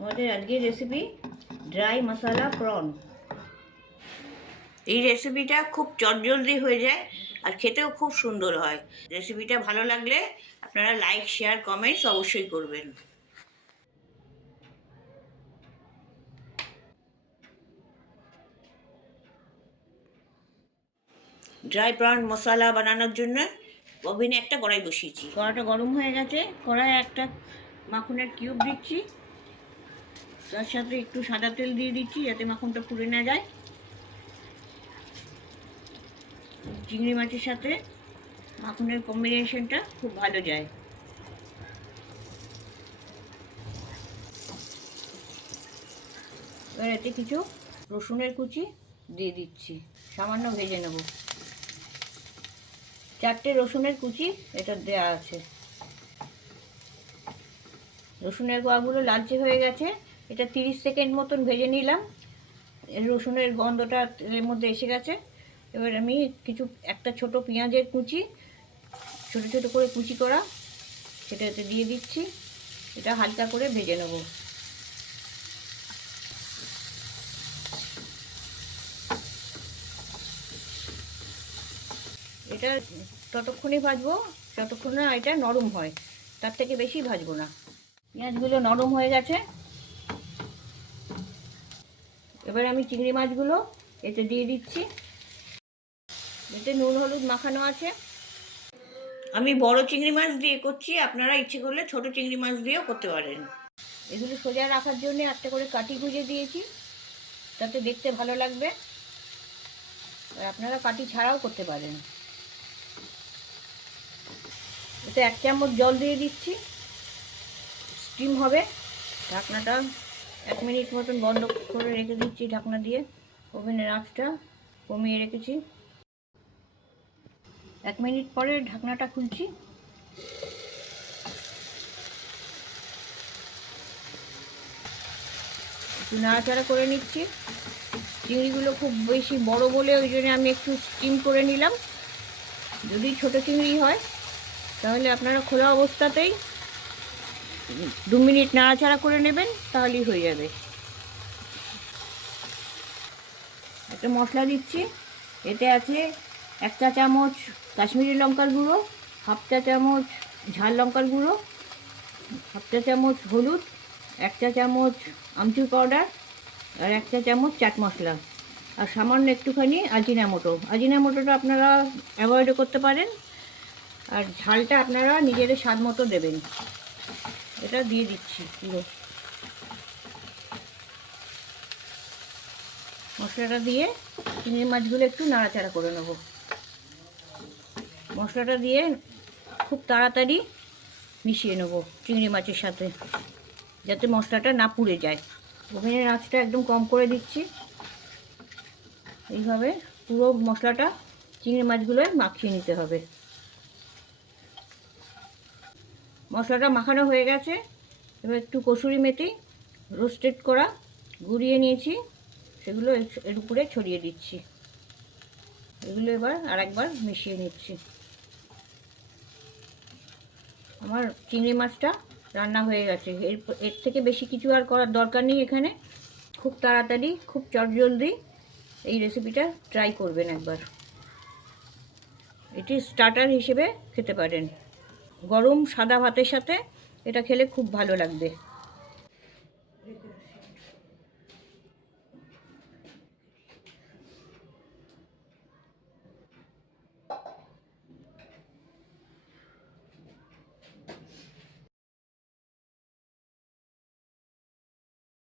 আমাদের আজকের recipe dry মশলা prawn. এই রেসিপিটা খুব চটজলদি হয়ে যায় আর খেতেও খুব সুন্দর হয়। রেসিপিটা ভালো লাগলে আপনারা লাইক, শেয়ার, কমেন্টস অবশ্যই করবেন। ড্রাই প্রন মশলা বানানোর জন্য ওভেনে একটা কড়াই বসিয়েছি। কড়াইটা গরম হয়ে গেছে। কড়াইয়ে একটা মাখনের কিউব দিচ্ছি, তার সাথে একটু সাদা তেল দিয়ে দিচ্ছি যাতে মাখনটা পুড়ে না যায়। চিংড়ি মাছের সাথে মাখনের কম্বিনেশনটা খুব ভালো যায়। এবার এতে কিছু রসুনের কুচি দিয়ে দিচ্ছি, সামান্য ভেজে নেব। 4টে রসুনের কুচি এটা দেওয়া আছে। রসুনের কোয়াগুলো লালচে হয়ে গেছে। এটা 30 সেকেন্ড মতন ভেজে নিলাম। রসুনের গন্ধটা এর মধ্যে এসে গেছে। এবার আমি একটা ছোট পেঁয়াজের কুচি, ছোট ছোট করে কুচি করা, সেটা এতে দিয়ে দিচ্ছি। এটা হালকা করে ভেজে নেব। এটা ততক্ষণই ভাজবো যতক্ষণ না এটা নরম হয়, তার থেকে বেশি ভাজবো না। পেঁয়াজগুলো নরম হয়ে গেছে। এবার আমি চিংড়ি মাছগুলো এতে দিয়ে দিচ্ছি। এতে নুন হলুদ মাখানো আছে। আমি বড় চিংড়ি মাছ দিয়ে করছি, আপনারা ইচ্ছে করলে ছোট চিংড়ি মাছ দিয়েও করতে পারেন। এগুলো সোজা রাখার জন্য একটা করে কাঠি গুঁজে দিয়েছি, তাতে দেখতে ভালো লাগবে। আর আপনারা কাঠি ছাড়াও করতে পারেন। এতে 1 চামচ জল দিয়ে দিচ্ছি, স্টিম হবে। ঢাকনাটা 1 মিনিট মতন বন্ধ করে রেখে দিচ্ছি ঢাকনা দিয়ে। ওভেনের আঁচটা কমিয়ে রেখেছি। 1 মিনিট পরে ঢাকনাটা খুলছি। একটু নাড়াচাড়া করে নিচ্ছি। চিংড়িগুলো খুব বেশি বড় বলে ওই জন্য আমি একটু স্টিম করে নিলাম। যদি ছোট চিংড়ি হয় তাহলে আপনারা খোলা অবস্থাতেই 2 মিনিট নাড়াচাড়া করে নেবেন, তাহলেই হয়ে যাবে। একটা মশলা দিচ্ছি। এতে আছে 1 চা চামচ কাশ্মীরি লঙ্কার গুঁড়ো, 1/2 চা চামচ ঝাল লঙ্কার গুঁড়ো, 1/2 চা চামচ হলুদ, 1 চা চামচ আমচুর পাউডার আর 1 চা চামচ চাট মশলা, আর সামান্য একটুখানি আজিনামোটোটা আপনারা অ্যাভয়েডও করতে পারেন। আর ঝালটা আপনারা নিজেদের স্বাদ মতো দেবেন। এটা দিয়ে দিচ্ছি পুরো মশলাটা দিয়ে চিংড়ি মাছগুলো একটু নাড়াচাড়া করে নেব। মশলাটা দিয়ে খুব তাড়াতাড়ি মিশিয়ে নেব চিংড়ি মাছের সাথে, যাতে মশলাটা না পুড়ে যায়। ওভেনের আঁচটা একদম কম করে দিচ্ছি। এইভাবে পুরো মশলাটা চিংড়ি মাছগুলোয় মাখিয়ে নিতে হবে। মশলাটা মাখানো হয়ে গেছে। এবার একটু কসুরি মেথি রোস্টেড করা গুঁড়িয়ে নিয়েছি, সেগুলো এর উপরে ছড়িয়ে দিচ্ছি। এগুলো এবার আরেকবার মিশিয়ে নিচ্ছি। আমার চিংড়ি মাছটা রান্না হয়ে গেছে। এর থেকে বেশি কিছু আর করার দরকার নেই। এখানে খুব তাড়াতাড়ি, খুব চটজলদি এই রেসিপিটা ট্রাই করবেন একবার। এটি স্টার্টার হিসেবে খেতে পারেন। গরম সাদা ভাতের সাথে এটা খেলে খুব ভালো লাগবে।